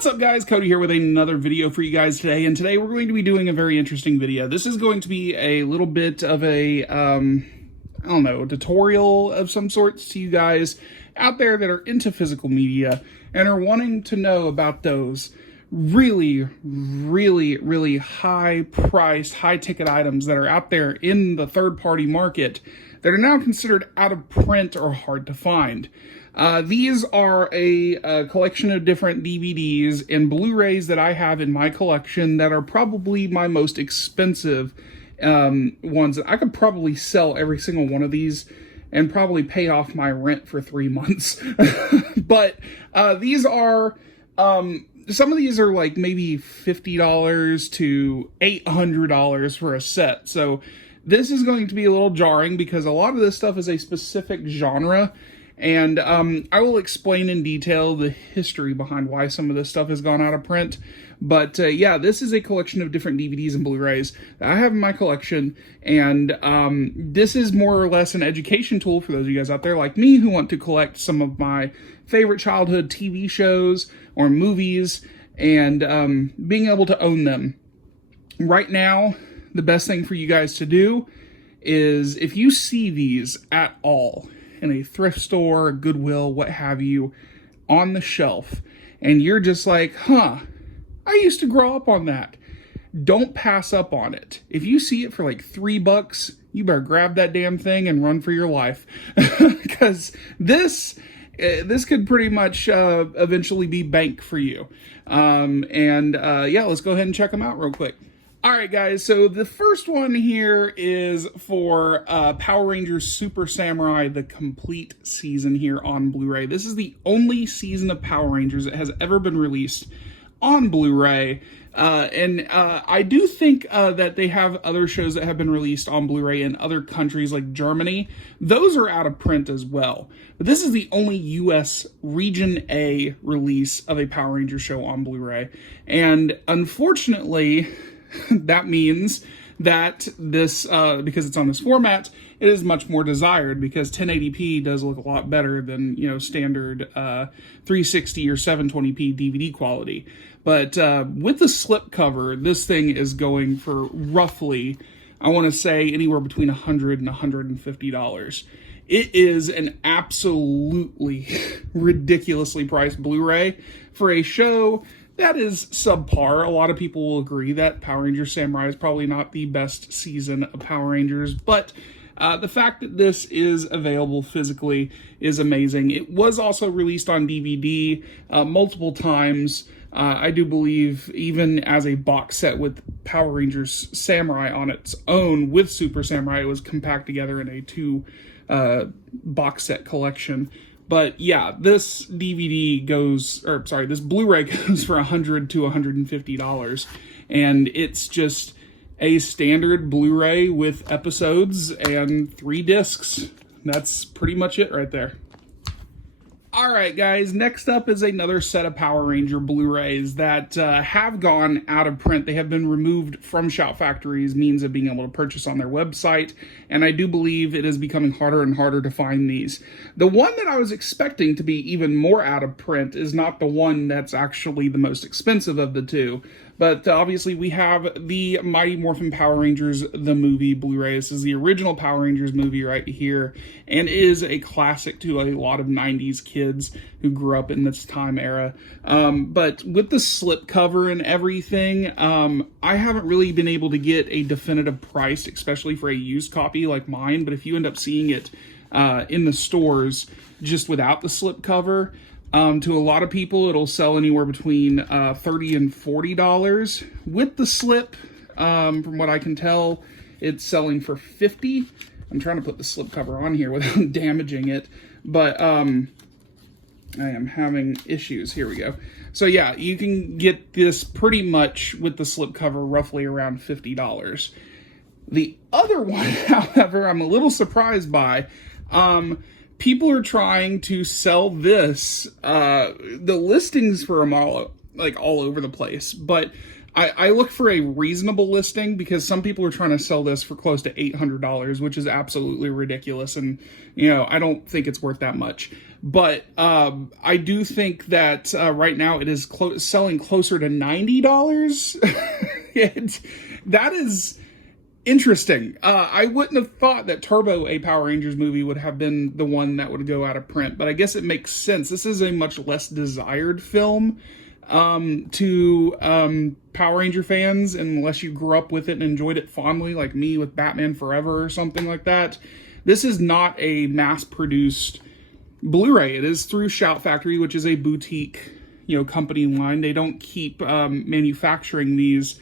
What's up, guys? Cody here with another video for you guys today, and today we're going to be doing a very interesting video. This is going to be a little bit of a, I don't know, tutorial of some sorts to you guys out there that are into physical media and are wanting to know about those really high-priced, high-ticket items that are out there in the third-party market that are now considered out of print or hard to find. These are a collection of different DVDs and Blu-rays that I have in my collection that are probably my most expensive ones. I could probably sell every single one of these and probably pay off my rent for 3 months. But these are, some of these are like maybe $50 to $800 for a set. So this is going to be a little jarring because a lot of this stuff is a specific genre. And I will explain in detail the history behind why some of this stuff has gone out of print. But yeah, this is a collection of different DVDs and Blu-rays that I have in my collection. And this is more or less an education tool for those of you guys out there like me who want to collect some of my favorite childhood TV shows or movies and being able to own them. Right now, the best thing for you guys to do is if you see these at all in a thrift store, Goodwill, what have you, on the shelf, and you're just like, I used to grow up on that. Don't pass up on it. If you see it for like $3, you better grab that damn thing and run for your life. Because this could pretty much eventually be bank for you. Yeah, let's go ahead and check them out real quick. Alright guys, so the first one here is for Power Rangers Super Samurai, the complete season here on Blu-ray. This is the only season of Power Rangers that has ever been released on Blu-ray. I do think that they have other shows that have been released on Blu-ray in other countries like Germany. Those are out of print as well. But this is the only US Region A release of a Power Rangers show on Blu-ray. And unfortunately, that means that this, because it's on this format, it is much more desired because 1080p does look a lot better than, you know, standard 360 or 720p DVD quality. But with the slipcover, this thing is going for roughly, I want to say, anywhere between $100 and $150. It is an absolutely ridiculously priced Blu-ray for a show that is subpar. A lot of people will agree that Power Rangers Samurai is probably not the best season of Power Rangers, but the fact that this is available physically is amazing. It was also released on DVD multiple times. I do believe even as a box set with Power Rangers Samurai on its own with Super Samurai, it was compact together in a 2 box set collection. But yeah, this DVD goes, or sorry, this Blu-ray goes for $100 to $150. And it's just a standard Blu-ray with episodes and 3 discs. That's pretty much it right there. Alright guys, next up is another set of Power Ranger Blu-rays that have gone out of print. They have been removed from Shout Factory's means of being able to purchase on their website, and I do believe it is becoming harder and harder to find these. The one that I was expecting to be even more out of print is not the one that's actually the most expensive of the two, but obviously we have the Mighty Morphin Power Rangers, the movie Blu-ray. This is the original Power Rangers movie right here, and is a classic to a lot of 90s kids who grew up in this time era. But with the slipcover and everything, I haven't really been able to get a definitive price, especially for a used copy like mine, but if you end up seeing it in the stores just without the slipcover, to a lot of people, it'll sell anywhere between $30 and $40. With the slip, from what I can tell, it's selling for $50. I'm trying to put the slipcover on here without damaging it, but I am having issues. Here we go. So yeah, you can get this pretty much with the slipcover roughly around $50. The other one, however, I'm a little surprised by. People are trying to sell this. The listings for them all over the place, but I look for a reasonable listing because some people are trying to sell this for close to $800, which is absolutely ridiculous, and you know, I don't think it's worth that much. But I do think that right now it is selling closer to $90. That is interesting. I wouldn't have thought that Turbo, a Power Rangers movie, would have been the one that would go out of print, but I guess it makes sense. This is a much less desired film to Power Ranger fans, unless you grew up with it and enjoyed it fondly, like me with Batman Forever or something like that. This is not a mass-produced Blu-ray. It is through Shout Factory, which is a boutique, company line. They don't keep manufacturing these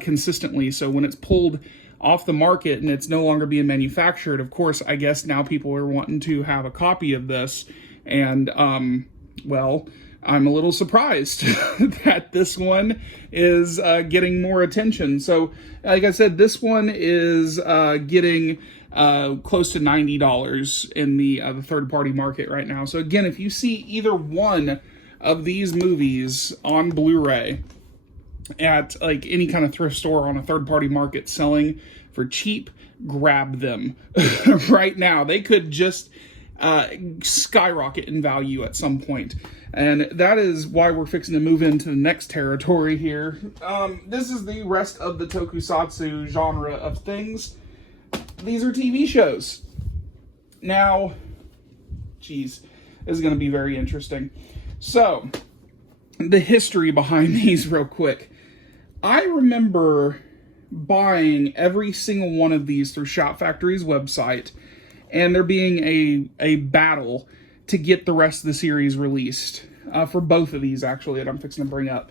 consistently, so when it's pulled off the market and it's no longer being manufactured, of course, I guess now people are wanting to have a copy of this, and well, I'm a little surprised that this one is getting more attention. So, like I said, this one is getting close to $90 in the third-party market right now. So again, if you see either one of these movies on Blu-ray at like any kind of thrift store on a third-party market selling for cheap, grab them right now. They could just skyrocket in value at some point. And that is why we're fixing to move into the next territory here. This is the rest of the tokusatsu genre of things. These are TV shows. Now, geez, this is going to be very interesting. So, the history behind these real quick. I remember buying every single one of these through Shout Factory's website, and there being a battle to get the rest of the series released. For both of these, actually, that I'm fixing to bring up.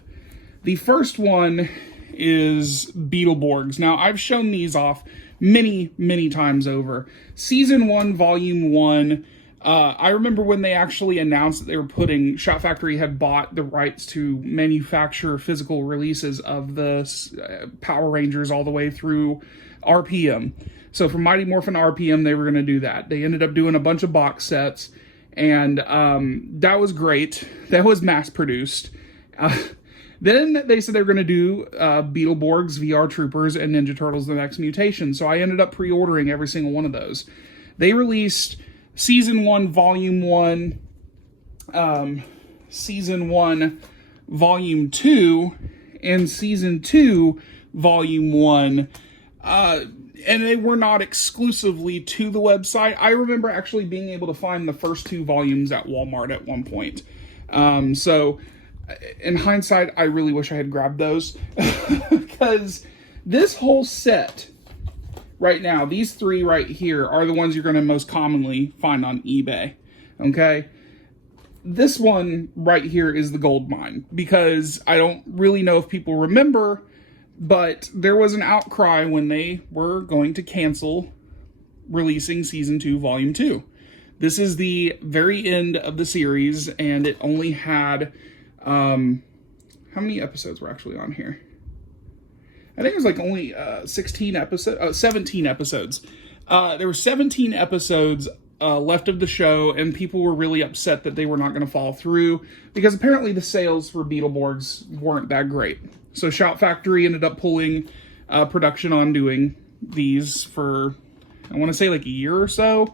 The first one is Beetleborgs. Now, I've shown these off many, many times over. Season 1, Volume 1, I remember when they actually announced that they were Shout Factory had bought the rights to manufacture physical releases of the Power Rangers all the way through RPM. So for Mighty Morphin RPM, they were going to do that. They ended up doing a bunch of box sets, and that was great. That was mass-produced. Then they said they were going to do Beetleborgs, VR Troopers, and Ninja Turtles: The Next Mutation. So I ended up pre-ordering every single one of those. They released Season 1, Volume 1, Season 1, Volume 2, and Season 2, Volume 1. And they were not exclusively to the website. I remember actually being able to find the first 2 volumes at Walmart at one point. So, in hindsight, I really wish I had grabbed those. Because this whole set right now, these 3 right here, are the ones you're going to most commonly find on eBay. Okay? This one right here is the gold mine. Because I don't really know if people remember, but there was an outcry when they were going to cancel releasing Season 2, Volume 2. This is the very end of the series, and it only had, how many episodes were actually on here? I think it was like only 17 episodes. There were 17 episodes left of the show, and people were really upset that they were not going to follow through, because apparently the sales for Beetleborgs weren't that great. So Shout Factory ended up pulling production on doing these for, I want to say, like a year or so.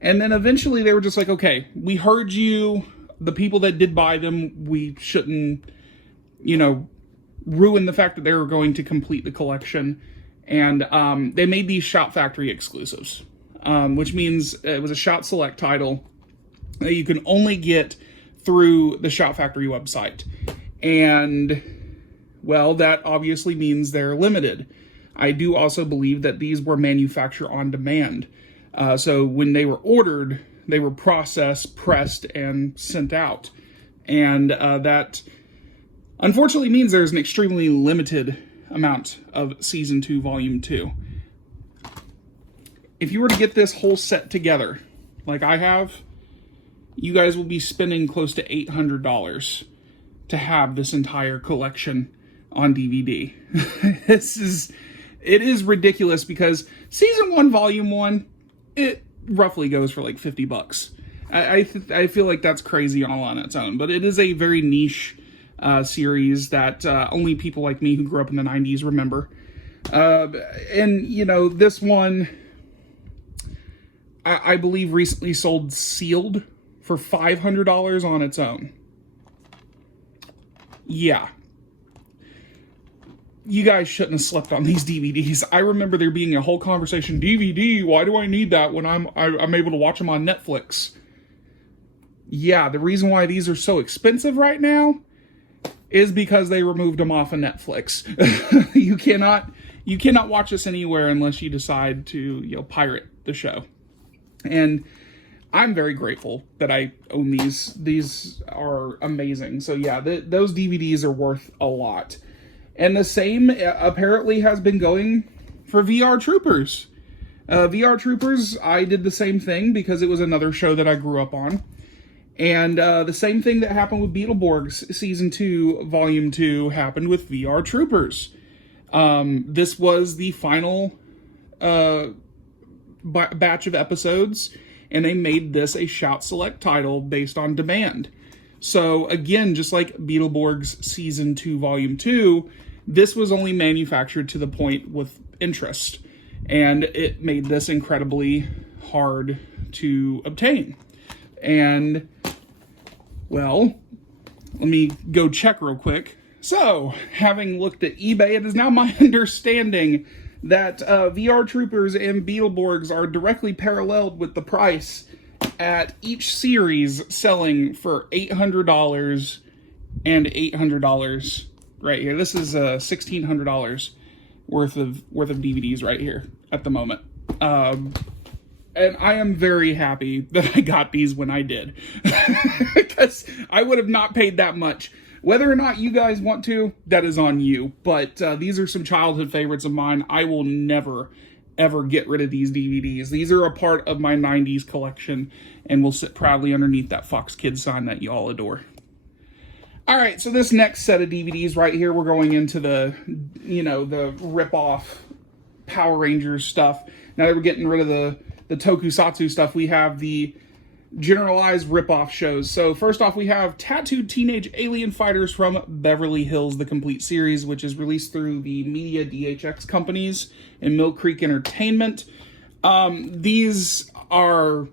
And then eventually they were just like, okay, we heard you. The people that did buy them, we shouldn't, ruin the fact that they were going to complete the collection. And they made these Shout Factory exclusives, which means it was a Shout Select title that you can only get through the Shout Factory website. And, well, that obviously means they're limited. I do also believe that these were manufactured on demand. So when they were ordered, they were processed, pressed, and sent out. And that unfortunately means there's an extremely limited amount of Season 2, Volume 2. If you were to get this whole set together, like I have, you guys will be spending close to $800 to have this entire collection on DVD. It is ridiculous, because Season 1, Volume 1, it roughly goes for like $50. I feel like that's crazy all on its own, but it is a very niche series that only people like me who grew up in the 90s remember. And, this one, I believe recently sold sealed for $500 on its own. Yeah. You guys shouldn't have slept on these DVDs. I remember there being a whole conversation, DVD, why do I need that when I'm able to watch them on Netflix? Yeah, the reason why these are so expensive right now is because they removed them off of Netflix. You cannot watch this anywhere unless you decide to, pirate the show. And I'm very grateful that I own these. These are amazing. So yeah, those DVDs are worth a lot. And the same apparently has been going for VR Troopers. VR Troopers, I did the same thing because it was another show that I grew up on. And the same thing that happened with Beetleborgs Season 2, Volume 2 happened with VR Troopers. This was the final batch of episodes, and they made this a Shout Select title based on demand. So again, just like Beetleborgs Season 2, Volume 2, this was only manufactured to the point with interest, and it made this incredibly hard to obtain. And, well, let me go check real quick. So, having looked at eBay, it is now my understanding that VR Troopers and Beetleborgs are directly paralleled with the price at each series selling for $800 and $800 right here. This is $1,600 worth of DVDs right here at the moment. And I am very happy that I got these when I did, because I would have not paid that much. Whether or not you guys want to, that is on you. But these are some childhood favorites of mine. I will never, ever get rid of these DVDs. These are a part of my 90s collection and will sit proudly underneath that Fox Kids sign that you all adore. All right, so this next set of DVDs right here, we're going into the, the rip-off Power Rangers stuff. Now that we're getting rid of the tokusatsu stuff, we have the generalized rip-off shows. So first off, we have Tattooed Teenage Alien Fighters from Beverly Hills, the complete series, which is released through the Media DHX companies and Mill Creek Entertainment. These are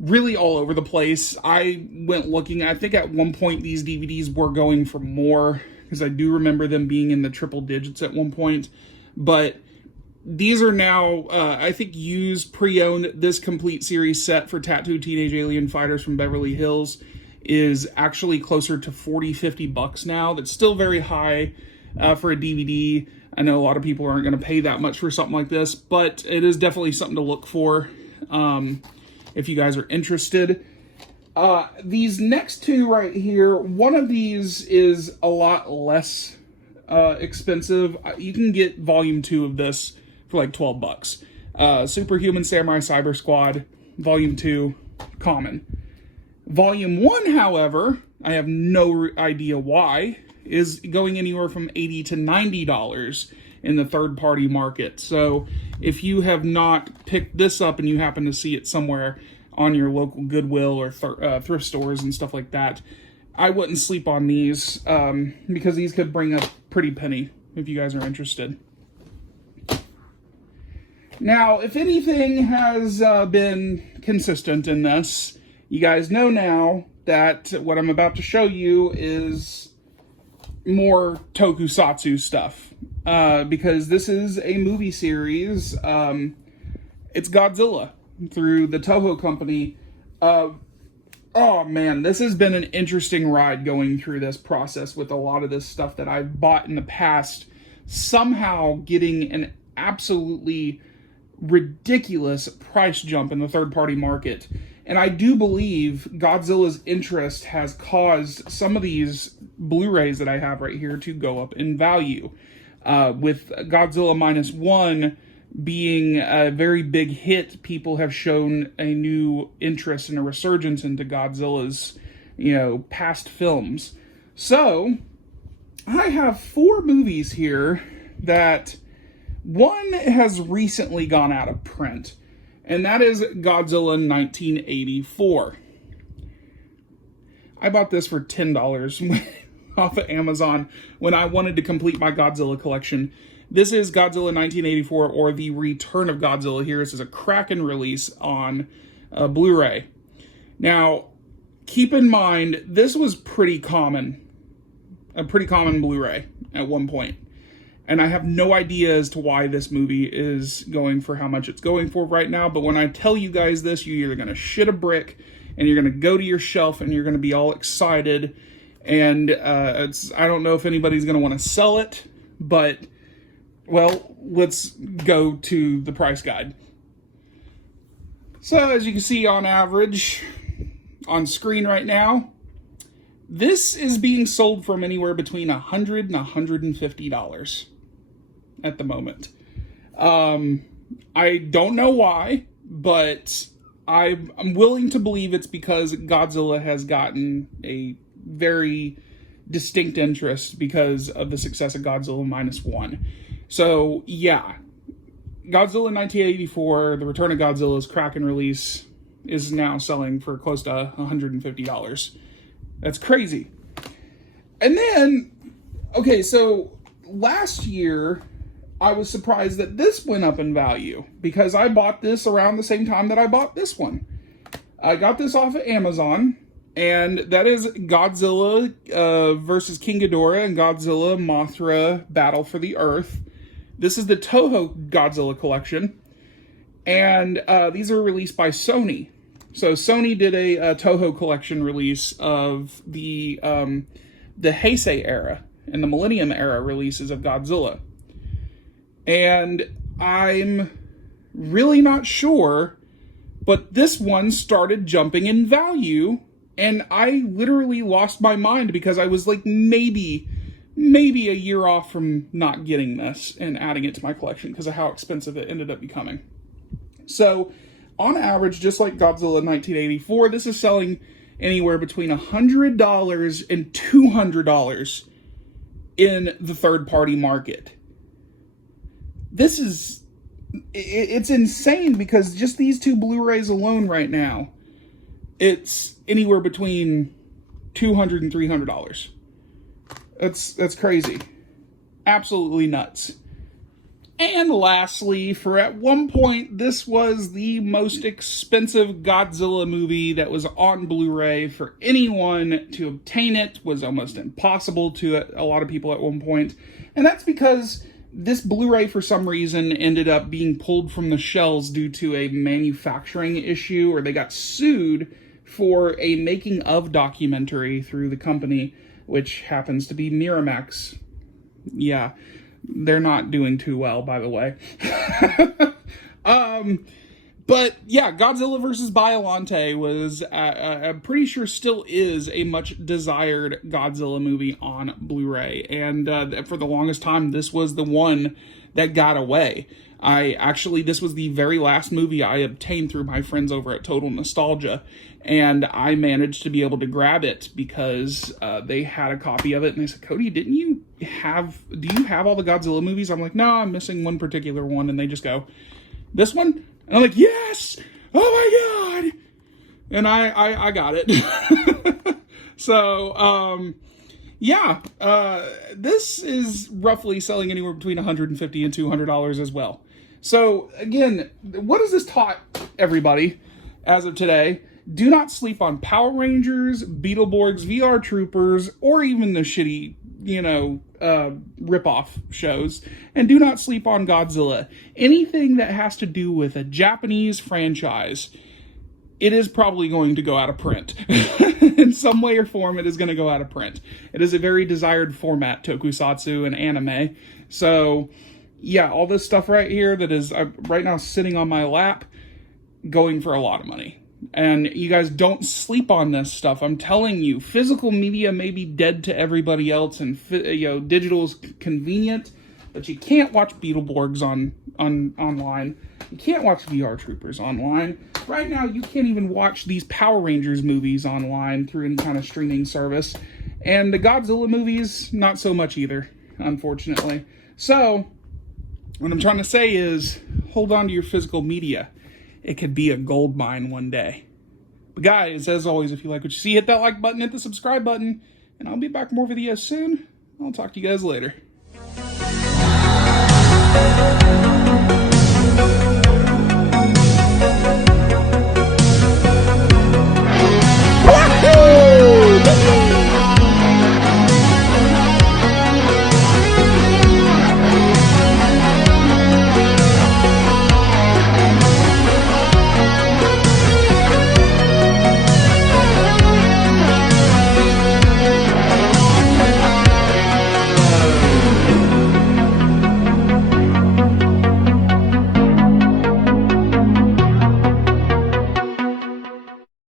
really all over the place. I went looking. I think at one point these DVDs were going for more, because I do remember them being in the triple digits at one point. But these are now, I think, used, pre-owned. This complete series set for Tattooed Teenage Alien Fighters from Beverly Hills is actually closer to $40-50 now. That's still very high for a DVD. I know a lot of people aren't going to pay that much for something like this, but it is definitely something to look for if you guys are interested. These next two right here, one of these is a lot less expensive. You can get Volume 2 of this for like $12. Superhuman Samurai Cyber Squad, Volume 2, common. Volume 1, however, I have no idea why, is going anywhere from $80 to $90 in the third-party market. So if you have not picked this up and you happen to see it somewhere on your local Goodwill or thrift stores and stuff like that, I wouldn't sleep on these, because these could bring a pretty penny if you guys are interested. Now, if anything has been consistent in this, you guys know now that what I'm about to show you is more tokusatsu stuff, because this is a movie series. It's Godzilla through the Toho company. Oh man, this has been an interesting ride going through this process with a lot of this stuff that I've bought in the past, somehow getting an absolutely ridiculous price jump in the third-party market. And I do believe Godzilla's interest has caused some of these Blu-rays that I have right here to go up in value. With Godzilla -1 being a very big hit, people have shown a new interest and a resurgence into Godzilla's, past films. So, I have 4 movies here that one has recently gone out of print, and that is Godzilla 1984. I bought this for $10 off of Amazon when I wanted to complete my Godzilla collection. This is Godzilla 1984, or The Return of Godzilla here. This is a Kraken release on Blu-ray. Now, keep in mind, this was pretty common, a pretty common Blu-ray at one point. And I have no idea as to why this movie is going for how much it's going for right now. But when I tell you guys this, you're either going to shit a brick and you're going to go to your shelf and you're going to be all excited. And I don't know if anybody's going to want to sell it, but, well, let's go to the price guide. So as you can see on average on screen right now, this is being sold from anywhere between $100 and $150 at the moment. I don't know why, but I'm willing to believe it's because Godzilla has gotten a very distinct interest because of the success of Godzilla -1. So, yeah. Godzilla 1984, The Return of Godzilla's Kraken release, is now selling for close to $150. That's crazy. And then, okay, so last year, I was surprised that this went up in value because I bought this around the same time that I bought this one. I got this off of Amazon, and that is Godzilla versus King Ghidorah and Godzilla Mothra Battle for the Earth. This is the Toho Godzilla collection, and these are released by Sony. So Sony did a Toho collection release of the Heisei era and the Millennium era releases of Godzilla. And I'm really not sure, but this one started jumping in value, and I literally lost my mind because I was like maybe a year off from not getting this and adding it to my collection because of how expensive it ended up becoming. So, on average, just like Godzilla 1984, this is selling anywhere between $100 and $200 in the third-party market. This is, it's insane because just these two Blu-rays alone right now, it's anywhere between $200 and $300. That's crazy. Absolutely nuts. And lastly, for at one point, this was the most expensive Godzilla movie that was on Blu-ray. For anyone to obtain it was almost impossible to a lot of people at one point. And that's because this Blu-ray, for some reason, ended up being pulled from the shelves due to a manufacturing issue, or they got sued for a making-of documentary through the company, which happens to be Miramax. Yeah, they're not doing too well, by the way. But yeah, Godzilla vs. Biollante was, I'm pretty sure still is a much desired Godzilla movie on Blu-ray. And for the longest time, this was the one that got away. This was the very last movie I obtained through my friends over at Total Nostalgia. And I managed to be able to grab it because they had a copy of it. And they said, Cody, do you have all the Godzilla movies? I'm like, no, I'm missing one particular one. And they just go, this one? And I'm like, yes! Oh my God! And I got it. So, yeah, this is roughly selling anywhere between $150 and $200 as well. So, again, what has this taught everybody as of today? Do not sleep on Power Rangers, Beetleborgs, VR Troopers, or even the shitty, rip-off shows. And do not sleep on Godzilla. Anything that has to do with a Japanese franchise, it is probably going to go out of print. In some way or form, it is going to go out of print. It is a very desired format, tokusatsu and anime. So, yeah, all this stuff right here that is right now sitting on my lap, going for a lot of money. And you guys don't sleep on this stuff. I'm telling you, physical media may be dead to everybody else, and digital is convenient, but you can't watch Beetleborgs online. You can't watch VR Troopers online. Right now, you can't even watch these Power Rangers movies online through any kind of streaming service. And the Godzilla movies, not so much either, unfortunately. So, what I'm trying to say is, hold on to your physical media. It could be a gold mine one day. But guys, as always, if you like what you see, hit that like button, hit the subscribe button, and I'll be back with more videos soon. I'll talk to you guys later.